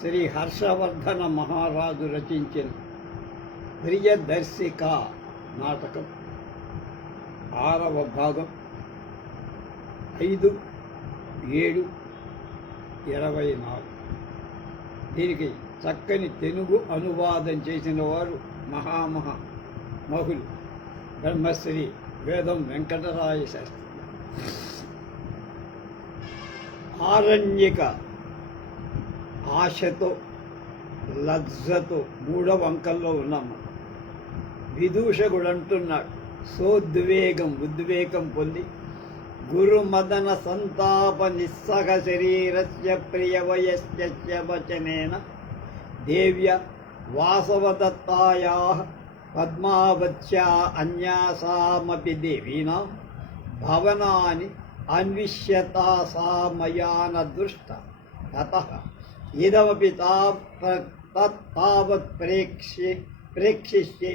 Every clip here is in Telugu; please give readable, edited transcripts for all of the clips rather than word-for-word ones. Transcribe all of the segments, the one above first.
శ్రీ హర్షవర్ధన మహారాజు రచించిన ప్రియదర్శిక నాటకం 6వ భాగం 5/7/24. దీనికి చక్కని తెలుగు అనువాదం చేసిన వారు మహులు బ్రహ్మశ్రీ వేదం వెంకటరాయ శాస్త్రి. ఆరణ్యక ఆశతో లజ్జతో 3వ అంకంలో ఉన్నాము. విదూషకుడు అంటున్నాడు, ఉద్వేగం పొంది గురుమదన సంతాప నిస్సహ శరీరస్య ప్రియవయస్య వచనేన దేవ్య వాసవదత్తాయాః పద్మావత్యా అన్యాసామపి దేవీనాం భవనాని అన్విష్యతా సా మయా న దృష్ట తతః ఇదమపి తావత్ ప్రేక్షిష్యే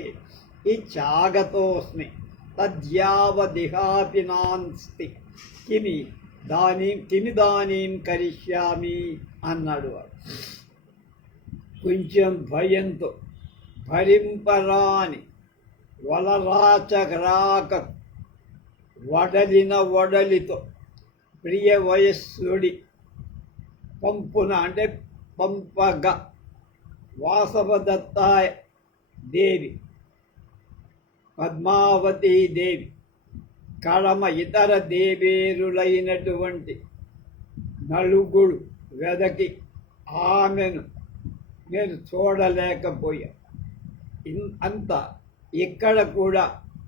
ఇచ్చాగతోస్మి తద్యావదిహాపి నాస్తి కిమిదానీం కరిష్యామి అన్నాడు వాడు. కొంచెం భయంతో భరింపరాని వలరాచరాక వడలితో ప్రియ వయస్సుడి పంపగా వాసవదత్తాయ దేవి పద్మావతీ దేవి కళమ ఇతర దేవేరులైనటువంటి నలుగురు వెదకి ఆమెను నేను చూడలేకపోయా. అంత ఇక్కడ కూడా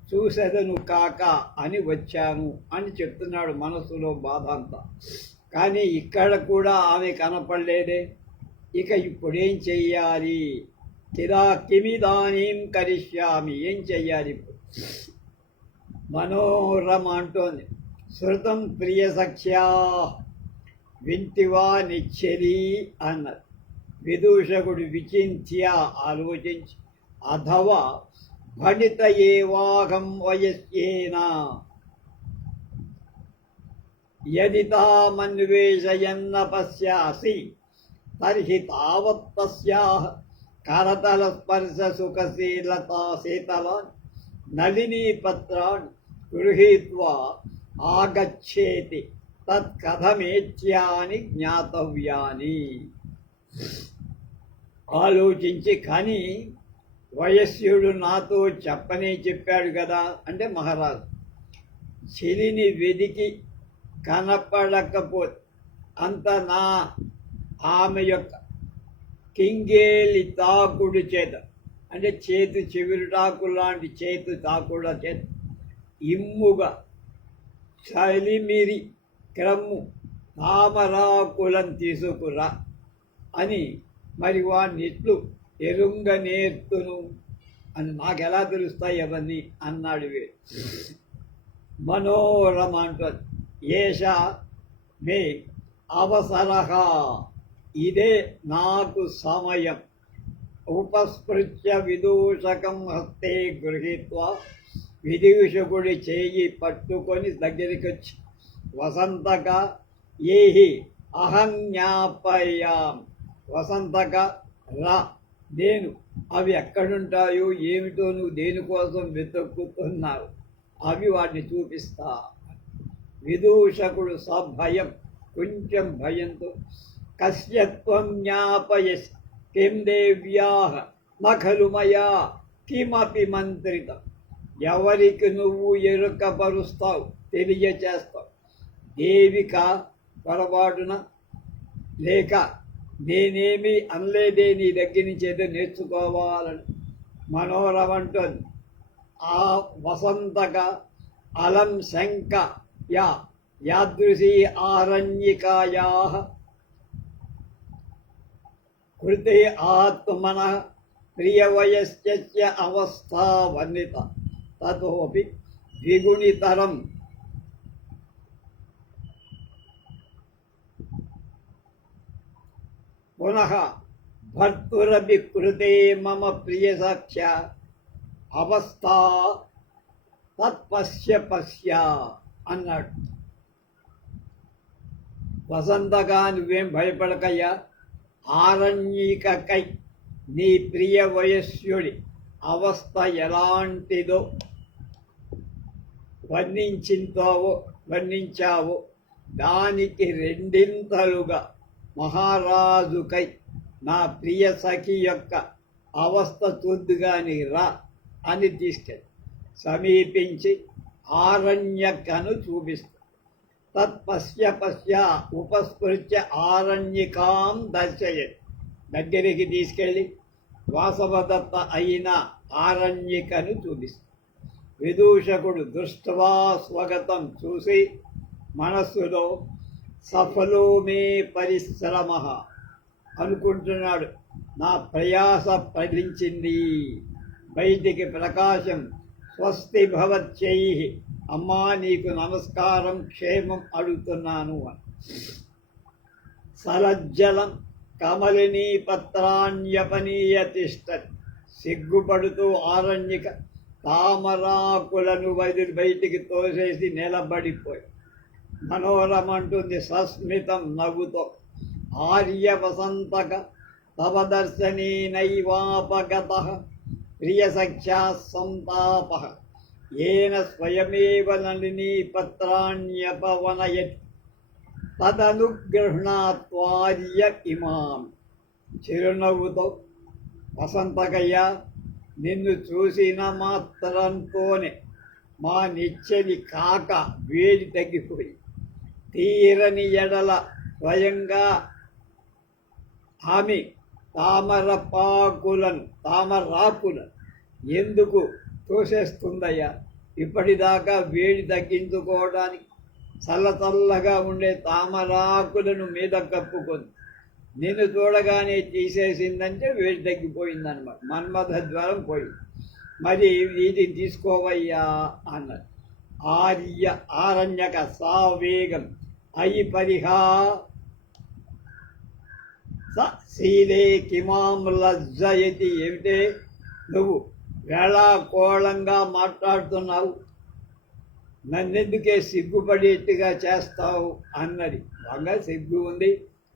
చూసేదను కాక అని వచ్చాను అని చెప్తున్నాడు మనసులో బాధ అంతా. కానీ ఇక్కడ కూడా ఆమె కనపడలేదే, ఇక ఇప్పుడేం చెయ్యాలి? కిమిదానీం కరిష్యామి, ఏం చెయ్యాలి ఇప్పుడు? మనోరమ అంటోంది, శృతం ప్రియ సఖ్యా వింటివా నిచ్చరీ అన్నది. విదూషకుడు విచింత్య ఆలోచించి అథవా భణిత ఏవాహం వయస్యేనా యది తామన్వేషయన్న పశ్యాసి తర్హి తావత్ తస్యాః కరతల స్పర్శ సుఖశీలతా శీతలాన్ నళినీ పత్రాన్ గృహీత్వా ఆగచ్చేతి తత్కథమేత్యాని జ్ఞాతవ్యాని. ఆలోచించి, కానీ వయస్సుడు నాతో చెప్పాడు కదా అంటే మహారాజు చెలిని వెదికి కనపడకపోతే అంత ఆమె యొక్క కింగేలి తాకుడు చేత అంటే చెవిరుటాకు లాంటి తాకుడు చేత ఇమ్ముగా చలిమిరి క్రమ్ము తామరాకులను తీసుకురా అని మరి వాడిని ఎట్లు ఎరుంగ నేర్తును అని నాకెలా తెలుస్తాయి అవన్నీ అన్నాడు వీడు. మనోరమ అంటుంది, ఏష మే అవసరః, ఇదే నాకు సమయం. ఉపస్పృత్య విదూషకం హస్తే గృహీత్వా, విదూషకుడి చేయి పట్టుకొని దగ్గరికి వచ్చి వసంతక ఏహి అహజ్ఞాపయాం, వసంతక రా, నేను అవి ఎక్కడుంటాయో ఏమిటో నువ్వు దేనికోసం వెతుక్కుతున్నావు, అవి వాటిని చూపిస్తా. విదూషకుడు సభయం కొంచెం భయంతో కస్యత్వం జ్ఞాపయసి కిం దేవ్యాః నఖలు మయా కిమపి మంత్రితం, ఎవరికి నువ్వు ఎరుకపరుస్తావు తెలియచేస్తావు, దేవిక పొరపాటున లేక నేనేమి అనలేదే నీ దగ్గర నుంచి ఏదో నేర్చుకోవాలని. మనోరమ అంటుంది, ఆ వసంతక అలం శంక యాదృశీ ఆరణ్యికాయాః కృతే ఆత్మనః ప్రియవయస్య అవస్థా వర్ణిత తతోపి ద్విగుణితరం పునః భర్తురపి కృతే మమ ప్రియసఖ్య అవస్థా తత్పశ్య అన్నాడు. వసంతగా నువ్వేం భయపడకయ్యా, ఆరణ్యికకై నీ ప్రియ వయస్యుడి అవస్థ ఎలాంటిదో వర్ణించావో దానికి రెండింతలుగా మహారాజుకై నా ప్రియ సఖి యొక్క అవస్థ చూద్దుగాని రా అని తీసుకెళ్ళి సమీపించి ఆరణ్యకను చూపిస్తాడు. తత్పశ్య ఉపస్పృత్య ఆరణ్యకాం దర్శయత్. దగ్గరికి తీసుకెళ్ళి వాసవదత్త అయిన ఆరణ్యకను చూపిస్తాడు. విదూషకుడు దృష్ట్వా స్వగతం చూసి మనస్సులో సఫలో మే పరిశ్రమ అనుకుంటున్నాడు. నా ప్రయాస ఫలించింది. బయటికి ప్రకాశం స్వస్తి భవత్యై, అమ్మా నీకు నమస్కారం, క్షేమం అడుగుతున్నాను అని. సలజ్జలం కమలినీ పత్రాన్యపనీయ తిష్టతి. సిగ్గుపడుతూ ఆరణ్యక తామరాకులను బయటికి తోసేసి నిలబడిపోయి మనోరమంటుంది సస్మితం నవ్వుతో. ఆర్య వసంతక తవ దర్శనేనైవాపగత ప్రియసఖ్యా సంతాప ఏన స్వయమేవ నళినీ పత్రాణ్యపవనయతి తదనుగృహ్ణాత్వార్య ఇమాం. చిరునవ్వుతో, వసంతకయ్య, నిన్ను చూసిన మాత్రంతోనే మా నిత్యది కాక వేడి తగ్గిపోయి తీరని ఎడల స్వయంగా ఆమె తామరాకులను ఎందుకు తోసేస్తుందయ్యా? ఇప్పటిదాకా వేడి తగ్గించుకోవడానికి చల్లగా ఉండే తామరాకులను మీద కప్పుకొని నిన్ను చూడగానే తీసేసిందంటే వేడి తగ్గిపోయిందనమాట. మన్మథ జ్వరం పోయింది. మరి ఇది తీసుకోవయ్యా అన్నది. ఆరణ్యక సావేగం అయి పరిహా సీలే కిమాం లజ్జయతి. ఏమిటే నువ్వు వేళాకోళంగా మాట్లాడుతున్నావు, నన్నెందుకే సిగ్గుపడేట్టుగా చేస్తావు అన్నది. బాగా సిగ్గు ఉంది,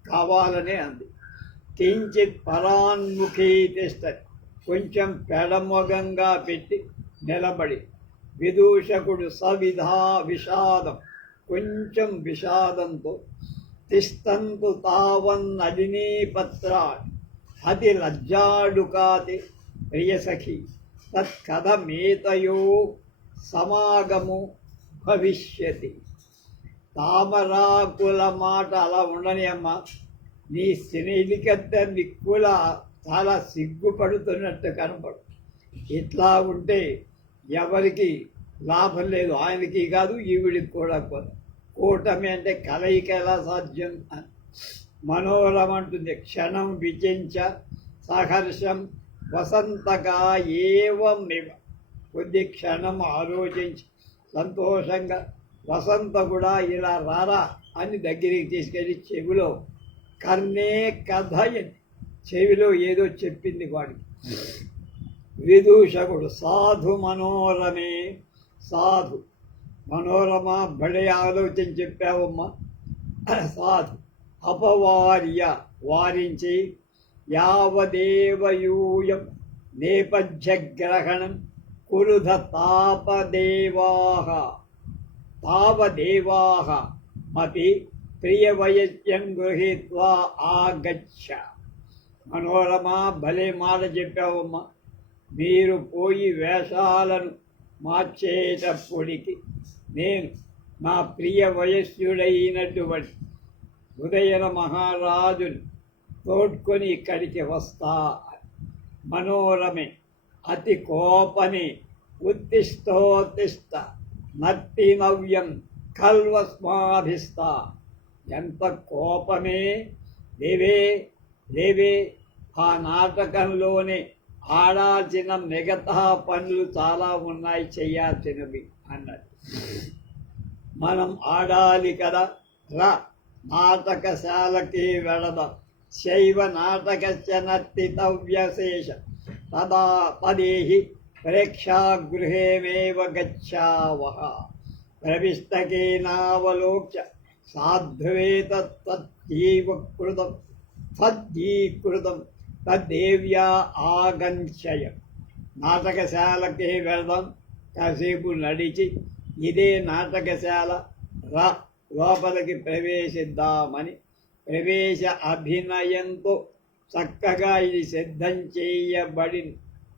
కావాలనే అంది. కించిత్ పరాన్ముఖీ తిష్టతి. కొంచెం పెడమొగంగా పెట్టి నిలబడి. విదూషకుడు విషాదం, కొంచెం విషాదంతో తిష్టంతు తావన్నడినీ పత్రాన్ని అతి లజ్జాడుకాతి ప్రియసఖి తత్కథమేతయో సమాగము భవిష్యతి. తామరాకుల మాట అలా ఉండని అమ్మా. నీ స్నేహితుకద్ద నిక్కుల చాలా సిగ్గుపడుతున్నట్టు కనపడు. ఇట్లా ఉంటే ఎవరికి లాభం లేదు, ఆయనకి కాదు ఈవిడికి కూడా. కూటమి అంటే కలయిక ఎలా సాధ్యం అని. మనోరమ అంటుంది. క్షణం విచించ సహర్షం వసంతగా ఏవం. కొద్ది క్షణం ఆలోచించి సంతోషంగా వసంత కూడా ఇలా రారా అని దగ్గరికి తీసుకెళ్ళి చెవిలో కర్ణే కథయని, చెవిలో ఏదో చెప్పింది వాడికి. విదూషకుడు సాధు మనోరమే. సాధు మనోరమ, బడే ఆలోచన చెప్పావమ్మా. సాధు అపవార్య వారించి యావదేవయూయం నేపథ్యగ్రహణం కురుధ తావదేవాః మతి ప్రియవయస్యం గృహీత్వా ఆగచ్చ. మనోరమ, భలే మాట చెప్పావమ్మా. మీరు పోయి వేషాలను మార్చేటప్పటికి నేను నా ప్రియ వయస్సుడైనటువంటి ఉదయన మహారాజుని తోడ్కొని ఇక్కడికి వస్తా. మనోరమే అతి కోపని ఉత్తిష్టోత్తిష్ట నర్తి నవ్యం కల్వస్మాభిస్త. ఎంత కోపమే! లేవే ఆ నాటకంలోనే ఆడాల్సిన మిగతా పనులు చాలా ఉన్నాయి, చెయ్యాల్సినవి అన్నది. మనం ఆడాలి కదా, రా నాటకశాలకి వెళదాం. శైవ నాటకస్య నర్తితవ్యశేష తదేహి ప్రేక్షాగృహేమేవ గచ్చావః. ప్రవిష్టకేనావలోక్య సాధ్వేతత్తీవ కృతం సజ్జీకృతం తద్దేవ్యా ఆగంక్షయ. నాటకశాలకే వెళదాం, కాసేపు నడిచి ఇదే నాటకశాల రా, లోపలికి ప్రవేశిద్దామని ప్రవేశ అభినయంతో చక్కగా ఇది సిద్ధం చేయబడి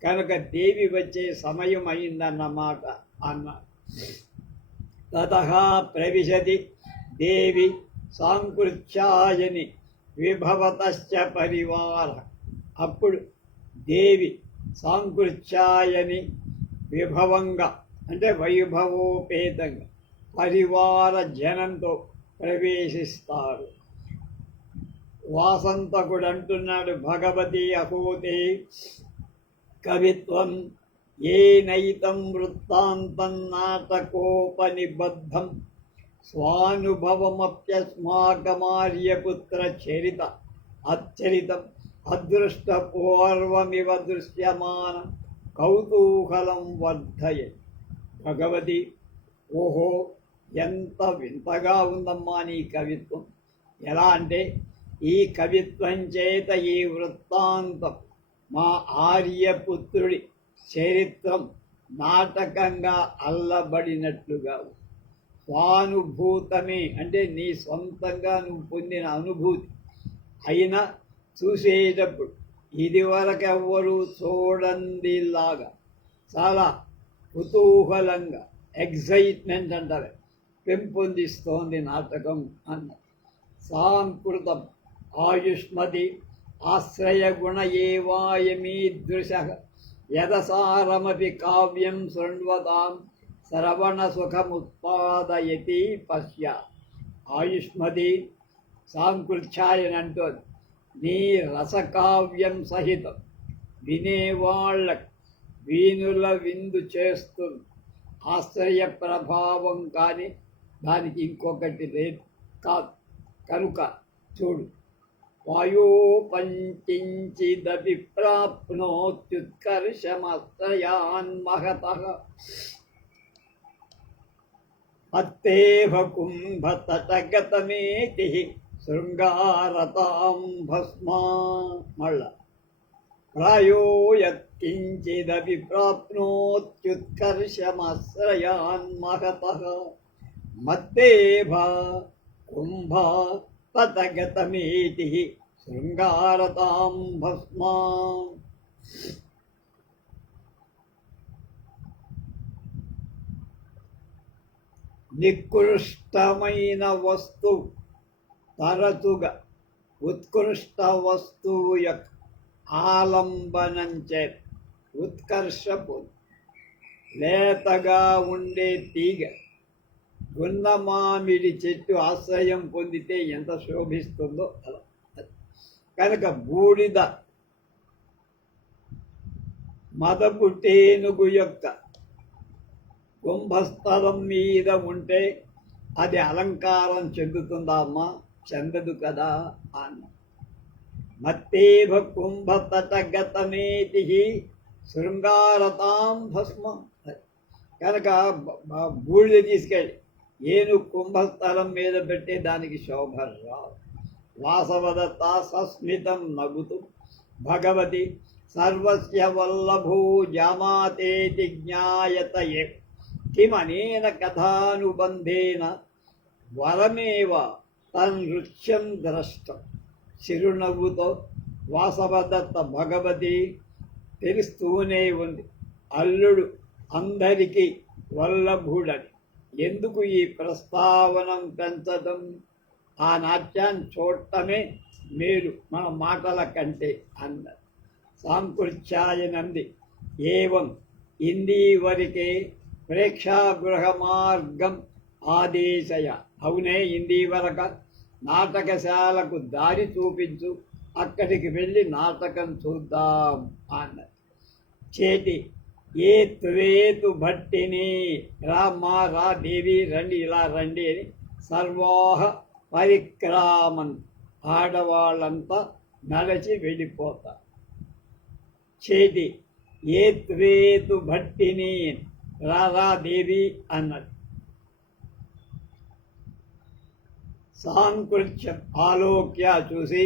కనుక దేవి వచ్చే సమయం అయిందన్నమాట అన్నారు. తతః ప్రవిశతి దేవి సాంకృత్యాయని విభవతశ్చ పరివార. అప్పుడు దేవి సాంకృత్యాయని విభవంగా అంటే వైభవోపేతంగా పరివార జనంతో ప్రవేశిస్తారు. వాసంతకుడు అంటున్నాడు, భగవతి అహోతే కవిత్వం ఏనైతం వృత్తాంతం నాటకోపనిబద్ధం స్వానుభవమప్యస్మాకమార్యపుత్ర చరిత అచ్చరితం అదృష్టపూర్వమివ దృశ్యమానం కౌతూహలం వర్ధయే. భగవతి, ఓహో ఎంత వింతగా ఉందమ్మా నీ కవిత్వం. ఎలా అంటే ఈ కవిత్వం చేత ఈ వృత్తాంతం మా ఆర్యపుత్రుడి చరిత్రం నాటకంగా అల్లబడినట్లుగా స్వానుభూతమే అంటే నీ సొంతంగా నువ్వు పొందిన అనుభూతి అయినా చూసేటప్పుడు ఇదివరకు ఎవ్వరూ చూడండిలాగా చాలా కుతూహలంగా ఎగ్జైట్మెంట్ అంటారు పెంపొందిస్తోంది నాటకం అన్న. సాంకృతం ఆయుష్మతి ఆశ్రయగుణ ఏవాయమీదృశ యదసారమపి కావ్యం శృణ్వతాం శ్రవణసుఖముత్పాదయతి పశ్య. ఆయుష్మతి సాంకృత్యాయని అంటోంది, నీ రసకావ్యం సహితం వినేవాళ్ళకు వీణుల విందు చేస్తుంది. ఆశ్చర్య ప్రభావం కానీ దానికి ఇంకొకటి లేదు కాదు. కనుక చూడు, వాయోపంచిదపి ప్రాప్నోత్యుత్కర్షమస్త్రయాన్ మహతః అత్తేవ కుంభతటగతమేతి శృంగారతాం భస్మా. మళ్ళా ప్రాయో యత్కించిదపి ప్రాప్నోత్యుత్కర్షమస్త్రయాన్ మహతః మత్తేవ కుంభ తతగతమేతి శృంగారతాం భస్మా. నికృష్టమైన వస్తువు తరచుగా ఉత్కృష్ట వస్తువు యొక్క ఆలంబనం చే ఉత్కర్షపు లేతగా ఉండే తీగ గున్నమామిడి చెట్టు ఆశ్రయం పొందితే ఎంత శోభిస్తుందో అలా. కనుక బూడిద మదపుటేనుగు యొక్క కుంభస్థలం మీద ఉంటే అది అలంకారం చెందుతుందా అమ్మా? చెందదు కదా అన్న. మత్తేభ కుంభతటగతమేతి శృంగారతాం భస్మ. కనుక బూడిద తీసుకెళ్ళి ఏను కుంభస్థలం మీద పెట్టే దానికి శోభ రాదు. వాసవదత్త సస్మితం నగుతూ భగవతి సర్వస్య వల్లభో జామాతేతి జ్ఞాయతయే కిమనేన కథానుబంధేన వరమేవ తన్నృత్యం ద్రష్టం. చిరునవ్వుతో వాసవదత్త భగవతి తెలుస్తూనే ఉంది, అల్లుడు అందరికీ వల్లభుడని. ఎందుకు ఈ ప్రస్తావనం పెంచడం? ఆ నాట్యాన్ని చూడటమే మేలు మన మాటల కంటే అన్న. సాంకృత్యాయనంది ఏవం ఇందీవరకే ప్రేక్షాగృహ మార్గం ఆదేశయ. అవునే, ఇందీవరక నాటకశాలకు దారి చూపించు, అక్కడికి వెళ్ళి నాటకం చూద్దాం అన్నది. చేతి ఏ త్వేతు భట్టిని రామ్మా రా దేవి రండి ఇలా రండి అని సర్వాహ పరిక్రామన్ ఆడవాళ్ళంతా నడిచి వెళ్ళిపోతారు. చేతి ఏ త్వేతు భట్టిని రారా దేవి అన్నది. సాంకృత్యం ఆలోక్య చూసి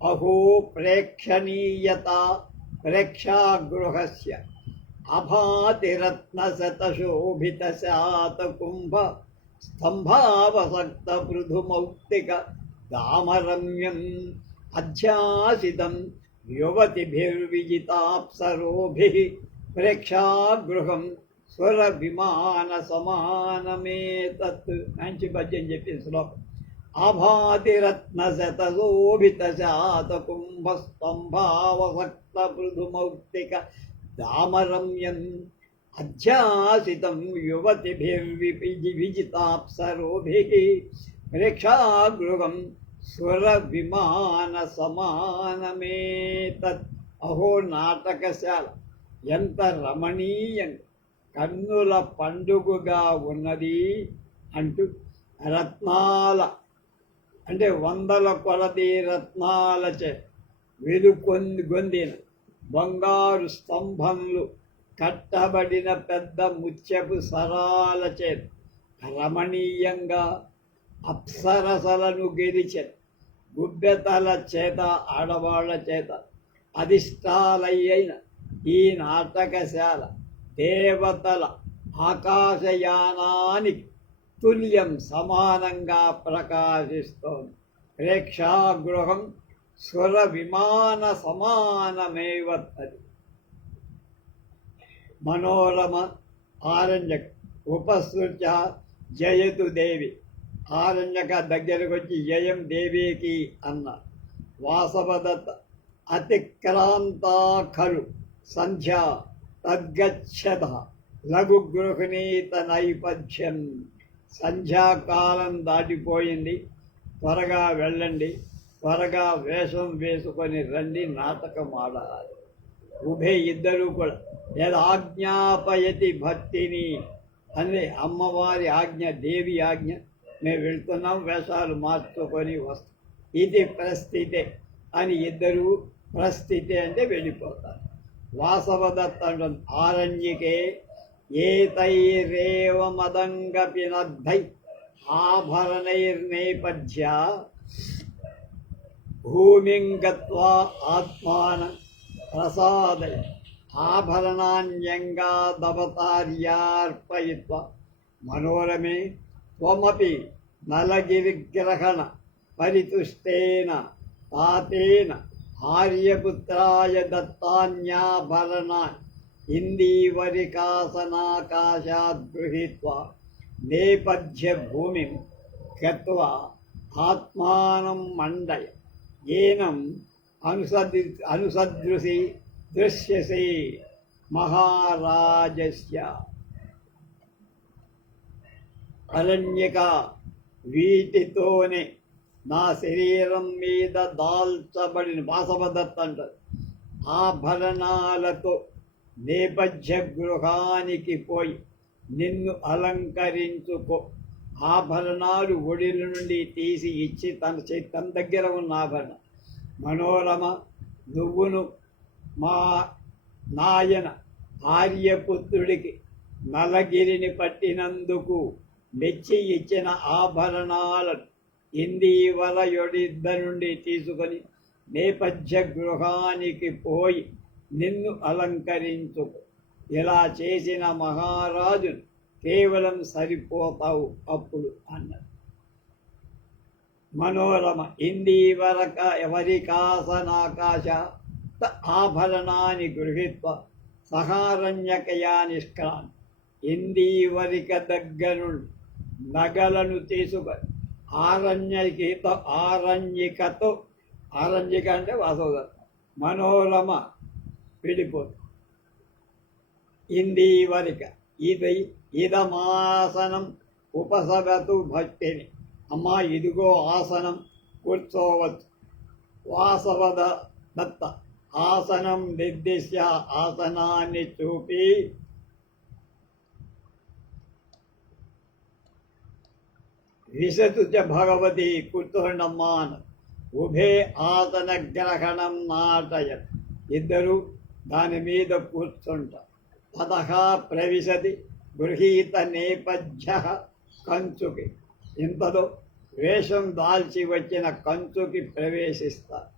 అహో ప్రేక్షణీయత ప్రేక్షాగృహస్య అభాతిరత్నశతశోభితశాతకుంభ స్తంభావసక్త పృథుమౌక్తిక దామరమ్యం అధ్యాసితం యువతిభిర్విజితాప్సరోభిః ప్రేక్షాగృహం స్వర విమాన సమానమేతత్. మంచి పద్యం చెప్పిన శ్లోకం. ఆభాతిరత్నశతశోభిత శాతకుంభస్తంభావసక్త పృథుమౌక్తిక దామరమ్యం అధ్యాసితం యువతిభిర్విజితాప్సరోభిః ప్రేక్షాగృహం స్వర విమాన సమానమేతత్. అహో నాటకశాల ఎంత రమణీయంగా కన్నుల పండుగగా ఉన్నది అంటూ రత్నాల అంటే వందల కొలది రత్నాలచే వెలుగొందిన బంగారు స్తంభంలు కట్టబడిన పెద్ద ముత్యపు సరాలచే రమణీయంగా అప్సరసలను గెలిచే గుబ్బెతల చేత ఆడవాళ్ల చేత అధిష్టాలయ్యైన ఈ నాటకశాల దేవతల ఆకాశయానానికి తుల్యం సమానంగా ప్రకాశిస్తోంది. ప్రేక్షాగృహం స్వర విమాన సమానమేవత్తది. మనోరమ ఆరణ్యక ఉపసృత్య జయతు దేవి. ఆరణ్యక దగ్గరకు వచ్చి జయం దేవికి అన్న. వాసవదత్త అతిక్రాంతా ఖలు సంధ్యా తద్గచ్చద లఘుగృహిణీత నైపథ్యం. సంధ్యాకాలం దాటిపోయింది, త్వరగా వెళ్ళండి, త్వరగా వేషం వేసుకొని రండి, నాటకం ఆడాలి. ఉభయ ఇద్దరు కూడా యదాజ్ఞాపయతి భక్తిని అని అమ్మవారి ఆజ్ఞ, దేవి ఆజ్ఞ, మేము వెళ్తున్నాం, వేషాలు మార్చుకొని వస్తాం. ఇది ప్రస్థితే అని ఇద్దరు ప్రస్థితే అంటే వెళ్ళిపోతారు. వాసవదత్త ఆరణ్యకే ఏతైరేవ మదంగపినద్ధై ఆభరణైర్నేపథ్య భూమిం గత్వా ఆత్మానం ప్రసాదయ ఆభరణాన్యంగాదవతార్యార్పయిత్వా మనోరమే త్వమపి నలగిరిగ్రహణ పరితుష్టేన తాతేన ఆర్యపుత్రాయ దత్తాన్యాభరణాన్ ఇందీవరికాసనాకాశాద్ గృహీత్వా నేపథ్య భూమిం గత్వా ఆత్మానం మండయ ఏనం అనుసదృశి దృశ్యసే మహారాజస్య. అరణ్యక వీటితోనే నా శరీరం మీద దాల్చబడిన వాసవదత్త అంటారు. ఆభరణాలతో నేపథ్య గృహానికి పోయి నిన్ను అలంకరించుకో. ఆభరణాలు ఒడిల నుండి తీసి ఇచ్చి తన దగ్గర ఉన్న ఆభరణం. మనోరమ, నువ్వును మా నాయన ఆర్యపుత్రుడికి నలగిరిని పట్టినందుకు మెచ్చి ఇచ్చిన ఆభరణాలను ఇందీవరయుడిద్ద నుండి తీసుకొని నేపథ్య గృహానికి పోయి నిన్ను అలంకరించుకో. ఇలా చేసిన మహారాజు కేవలం సరిపోతావు అప్పుడు అన్నది. మనోరమ ఇందీవరక ఎవరికాసనాకాశ ఆభరణాన్ని గృహీత్వ సహారణ్యకయా నిష్క్రాంతి. ఇందీవరిక దగ్గర నగలను తీసుకొని ఆరణ్యకతో ఆరణ్యక అంటే వాసవదత్త మనోరమ విడిపోదు. ఇందీవరిక ఇదమాసనం ఉపసరతు భక్తిని. అమ్మా ఇదిగో ఆసనం, కూర్చోవచ్చు. వాసవదత్త ఆసనం నిర్దిశ్య ఆసనాన్ని చూపి విశతు చ భగవతి కూర్చోండమ్మాన్. ఉభే ఆసన గ్రహణం నాటయ. ఇద్దరు దాని మీద కూర్చుంటారు. తతః ప్రవిశతి గృహీత నేపథ్య కంచుకి. ఇంతలో వేషం దాల్చి వచ్చిన కంచుకి ప్రవేశిస్తారు.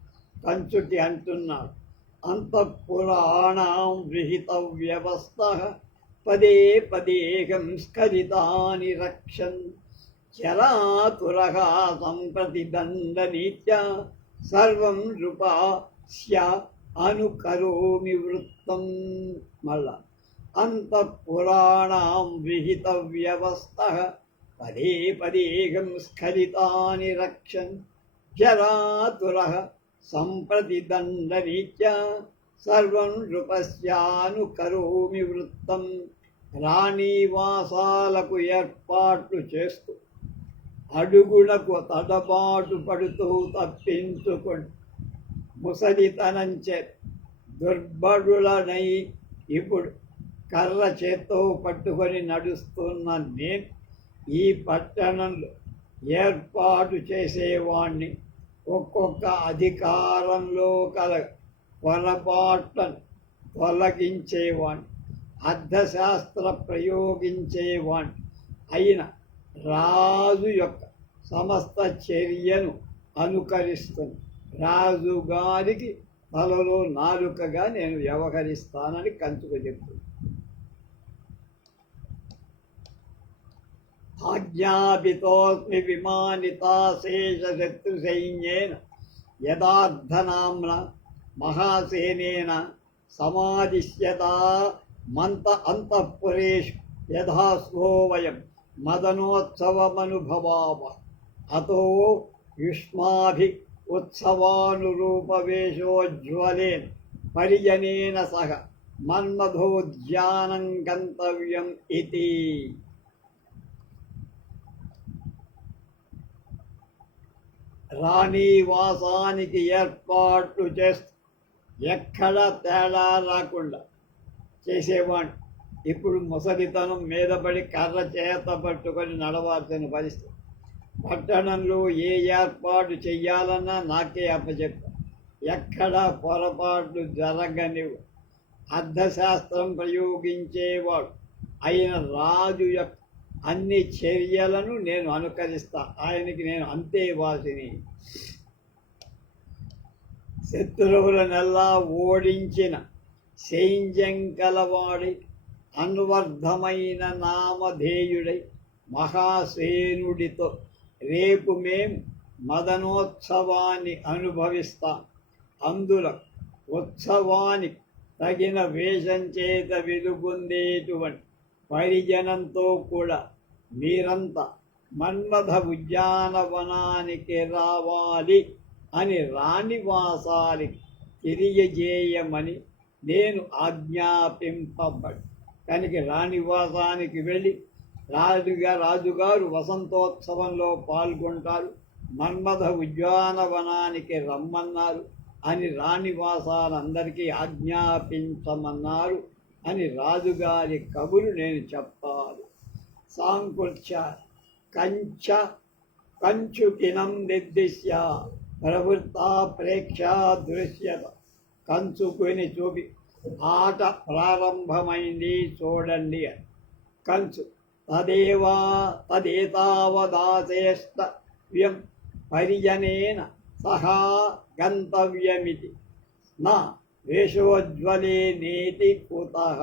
కంచుకి అంటున్నాడు. అంతఃపురాణాం విహిత వ్యవస్థ పదే పదేహం స్ఖలితాని రక్షన్ చరాతురః సంప్రతి దండనీత్య సర్వం నృపస్య అనుకరోమి వృత్తం. మళ్ళా అంతఃపురాణాం విహిత వ్యవస్థ పదే పదేహం స్ఖలితాని రక్షన్ జరాతురః సంప్రతి దండరీత్యా సర్వం నృపస్యానుకరోమి వృత్తం. రాణివాసాలకు ఏర్పాట్లు చేస్తూ అడుగులకు తడబాటు పడుతూ తప్పించుకొని ముసలితనంచే దుర్బడులనై ఇప్పుడు కర్ర చేత్తో పట్టుకొని నడుస్తున్న నేను ఈ పట్టణంలో ఏర్పాటు చేసేవాణ్ణి. ఒక్కొక్క అధికారంలో కల పొరపాట్లను తొలగించేవాణ్ణి, అర్థశాస్త్ర ప్రయోగించేవాణ్ణి అయిన రాజు యొక్క సమస్త చర్యను అనుకరిస్తుంది. రాజుగారికి తలలో నాలుకగా నేను వ్యవహరిస్తానని కంచుకు చెప్తుంది. ఆజ్ఞాపితోస్మి విమానితాశేషశత్రు సైన్యేన యథార్థనామ్న మహాసేనేన సమాదిశ్యతా మంత అంతఃపురేషు యథాస్వో వయం మదనోత్సవమనుభవామ. అతో యుష్మాభి ఉత్సవానురూపవేషోజ్వలేన పరిజనేన సహ మన్మథోద్యానం గంతవ్యం ఇతి. రాణివాసానికి ఏర్పాట్లు చేస్తూ ఎక్కడ తేడా రాకుండా చేసేవాణ్ణి. ఇప్పుడు ముసలితనం మీద పడి కర్ర చేత పట్టుకొని నడవాల్సిన పరిస్థితి. పట్టణంలో ఏ ఏర్పాటు చెయ్యాలన్నా నాకే అప్పచెప్ప. ఎక్కడ పొరపాట్లు జరగనివ్వు. అర్థశాస్త్రం ప్రయోగించేవాడు అయిన రాజు యొక్క అన్ని చర్యలను నేను అనుకరిస్తా. ఆయనకి నేను అంతే వాసిని. శత్రువులనెల్లా ఓడించిన సైన్యం కలవాడి అన్వర్ధమైన నామధేయుడై మహాసేనుడితో రేపు మేము మదనోత్సవాన్ని అనుభవిస్తాం. అందులో ఉత్సవానికి తగిన వేషం చేత వెలుగొందేటువంటి పరిజనంతో కూడా మీరంతా మన్మథ ఉద్యానవనానికి రావాలి అని రాణివాసానికి తెలియజేయమని నేను ఆజ్ఞాపింపబడి. కనుక రాణివాసానికి వెళ్ళి రాజుగారు వసంతోత్సవంలో పాల్గొంటారు, మన్మథ ఉద్యానవనానికి రమ్మన్నారు అని రాణివాసాలందరికీ ఆజ్ఞాపించమన్నారు అని రాజుగారి కబురు నేను చెప్పాలి. సాంకుల్చ కంచుకినం నిర్దిశ్య ప్రవృత్త ప్రేక్ష దృశ్యత. కంచుకుని చూపి ఆట ప్రారంభమైంది చూడండి అని. కంచు తదేతావదాశేష్టవ్యం పరిజనేన సహా గంతవ్యమితి నా వేషోజ్వలే నేతి కుతః.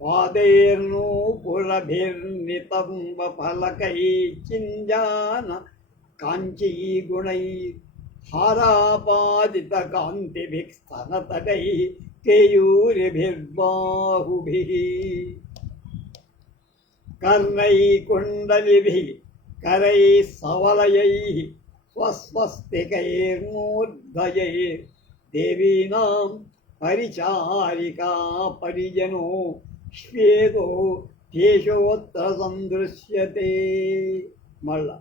పాదైర్నూపురభిర్నితంబ ఫలకై చింజాన కాంచీగుణై హారాపాదిత కాంతిభిః స్తనతటై కేయూరిభిర్బాహుభిః కర్ణై కుండలిభిః కరై సవలయైః స్వస్వస్తికైర్మూర్ధయైర్ దేవీనాం పరిచారికా పరిజనో శ్వేతో కేశోత్ర సందృశ్యతే. మళ్ళా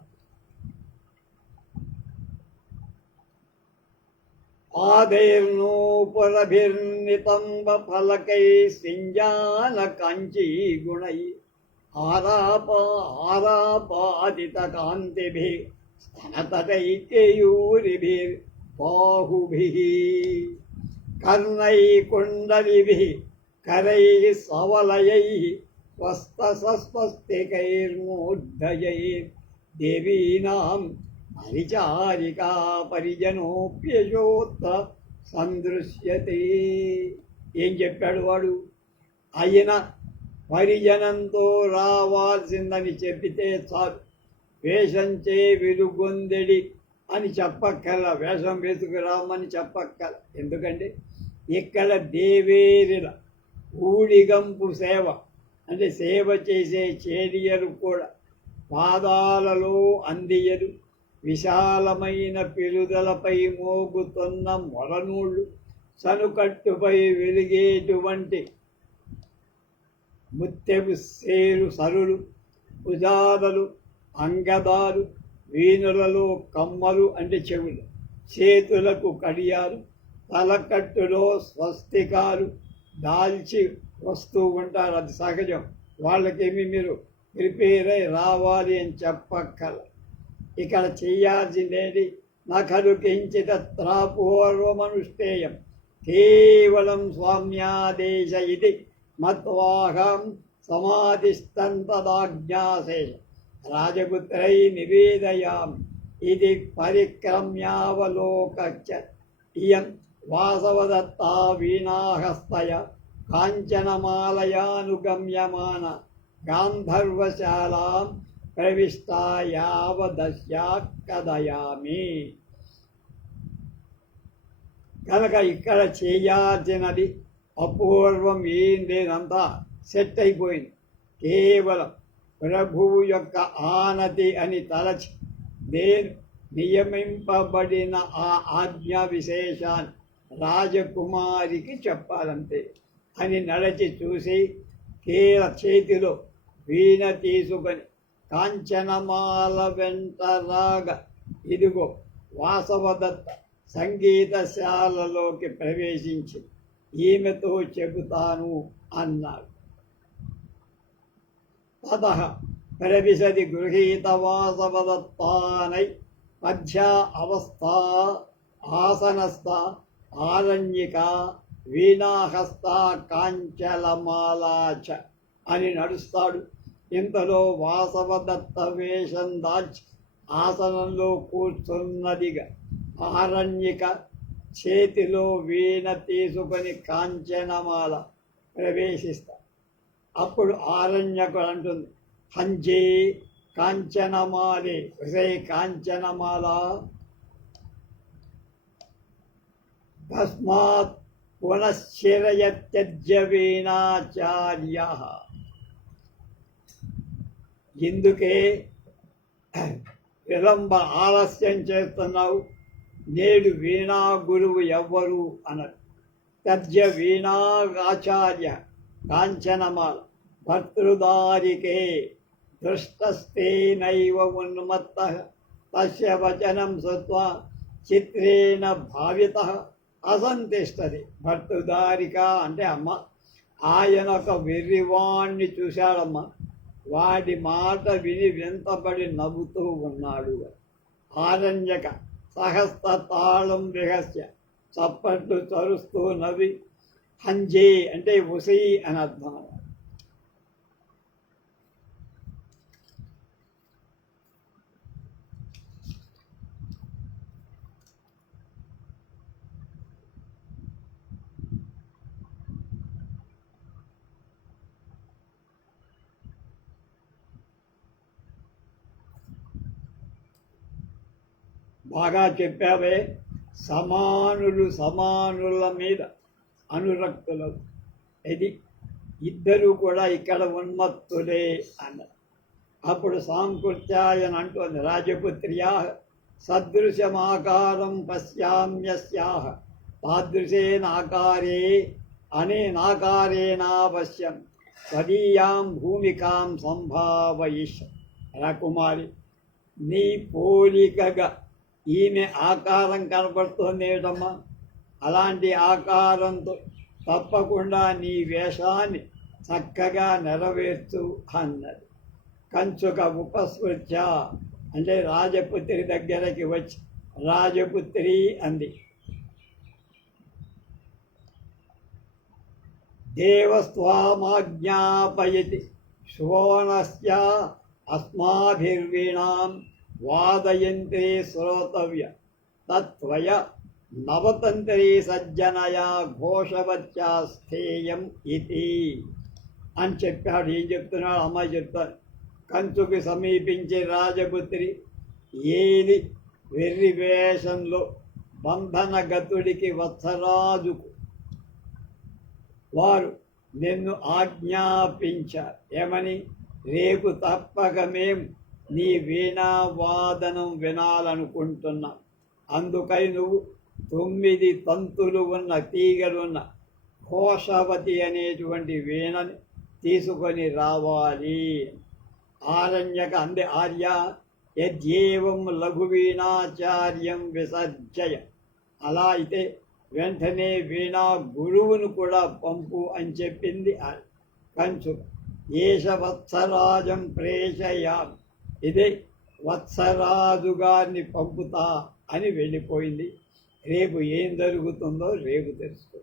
పాదైర్నూపురభిర్నితంబ ఫలకై సింజాన కాంచీగుణై ఆరాపాదిత కాంతిభిః స్తనతటై కేయూరిభిర్బాహుభిః కర్ణై కుండలిభిః కరై సవలయైః స్వస్తికైర్మూర్ధయైర్ దేవీనాం హరిచారికా పరిజనోప్యశోత్త సందృశ్యతే. ఏం చెప్పాడు వాడు? ఆయన పరిజనంతో రావాల్సిందని చెప్పితే చాలు, వేషంచే వెలుగొందెడి అని చెప్పక్కల, వేషం వేసుకురామని చెప్పక్కల. ఎందుకంటే ఇక్కడ దేవేరుల ఊడిగంపు సేవ అంటే సేవ చేసే చేడియలు కూడా పాదాలలో అందియలు, విశాలమైన పెరుదలపై మోగుతున్న మొరనూళ్ళు, సనుకట్టుపై వెలిగేటువంటి ముత్తెపు సేరు సరులు, భుజాదలు, అంగదాలు, వీణులలో కమ్మలు అంటే చెవులు, చేతులకు కడియాలు, తలకట్టులో స్వస్తికాలు దాల్చి వస్తూ ఉంటారు. అది సహజం, వాళ్ళకేమి మీరు ప్రిపేర్ అయి రావాలి అని చెప్పక్కల. ఇక్కడ చెయ్యాల్సిందేంటి? నఖలు కించిత్రాపూర్వమనుష్ఠేయం కేవలం స్వామ్యాదేశ ఇది మత్వాహం సమాధిస్తంతదాజ్ఞాశేష రాజపుత్రై నివేదయామి ఇది పరిక్రమ్యావలోకచ్చ ఇయం వాసవదత్తా వీణాహస్తయ కాంచనమాలయానుగమ్యమాన గాంధర్వశాలాం ప్రవిష్టా యావదశ్యా కదయామి. కనుక ఇక్కడ చేయాల్సినది అపూర్వం ఏం లేదంతా సెట్ అయిపోయింది. కేవలం ప్రభువు యొక్క ఆనతి అని తలచి నేను నియమింపబడిన ఆ ఆజ్ఞా విశేషాన్ని రాజకుమారికి చెప్పాలంతే అని నడచి చూసి కేల చేతిలో వీణ తీసుకొని కాంచనమాల వెంట రాగా ఇదిగో వాసవదత్త సంగీతశాలలోకి ప్రవేశించి ఈమెతో చెబుతాను అన్నాడు. తతః ప్రవిశది గృహీత వాసవదత్తానై మధ్య అవస్థా ఆసనస్థ ఆరణ్యిక వీణాహస్త కాంచలమాలాచ అని నడుస్తాడు. ఇంతలో వాసవదత్త వేషం దాల్చి ఆసనంలో కూర్చున్నదిగా ఆరణ్యిక చేతిలో వీణ తీసుకొని కాంచనమాల ప్రవేశిస్తా. అప్పుడు ఆరణ్యకుడు అంటుంది, హంజే కాంచనమాలే హృదయ కాంచనమాల తస్మాత్ పునశ్చిరయత్యజ్య వీణాచార్య. ఇందుకే విలంబ ఆలస్యం చేస్తున్నావు, నేడు వీణా గురువు ఎవ్వరు అన్నది. తజ్య వీణాచార్య కాంచనమాల భర్తృదారికే దృష్టస్తేనైవ ఉన్మత్తః తస్య వచనం శ్రుత్వా చిత్రేణ భావితః అసంతిష్టది. భర్తృదారిక అంటే అమ్మ, ఆయన ఒక వెర్రివాణ్ణి చూశాడమ్మ, వాడి మాట విని వెంతపడి నవ్వుతూ ఉన్నాడు. ఆరణ్యక సహస్త తాళం విహస్య చప్పట్లు చరుస్తూ నవ్వి హంజే అంటే ఉసై అని అర్థం. బాగా చెప్పావే, సమానులు సమానుల మీద అనురక్తులు, ఇది ఇద్దరు కూడా ఇక్కడ ఉన్మత్తులే అన్నారు. అప్పుడు సాంకృత్యాయన అంటోంది, రాజపుత్ర్యా సదృశమాకారం పశ్యామ్యస్యాః తాదృశేనాకారే అనేనాకారేణావశ్యం స్వదీయాం భూమికాం సంభావయిష్. కుమారి, నీ పోలికగా ఈమె ఆకారం కనపడుతోంది ఏమిటమ్మా? అలాంటి ఆకారంతో తప్పకుండా నీ వేషాన్ని చక్కగా నెరవేర్చు అన్నది. కంచుక ఉపస్మృత్య అంటే రాజపుత్రి దగ్గరకి వచ్చి రాజపుత్రి అంది. దేవస్వామాజ్ఞాపయతి శోణస్య అస్మాభిర్వీణాం వాదయంతే శ్రోతవ్య తత్వయ నవతంత్రీ సజ్జనయా ఘోషవత్యా స్థేయం ఇది అని చెప్పాడు. ఏం చెప్తున్నాడు? అమ్మాయి చెప్తాను. కంచుకి సమీపించే రాజపుత్రి ఏది వెర్రి వేషంలో బంధనగతుడికి వత్సరాజుకు వారు నిన్ను ఆజ్ఞాపించారు. ఏమని? రేపు తప్పక మేం నీ వీణావాదనం వినాలనుకుంటున్నాం. అందుకై నువ్వు 9 తంతులు ఉన్న తీగలున్న ఘోషవతి అనేటువంటి వీణని తీసుకొని రావాలి. ఆరణ్యక అందే ఆర్య యద్యేవం లఘువీణాచార్యం విసర్జయ. అలా అయితే వెంటనే వీణా గురువును కూడా పంపు అని చెప్పింది కంచు. ఏష వత్సరాజం ప్రేషయామి. ఇదే వత్సరాజు గారిని పంపుతా అని వెళ్ళిపోయింది. రేపు ఏం జరుగుతుందో రేపు తెలుసుకో.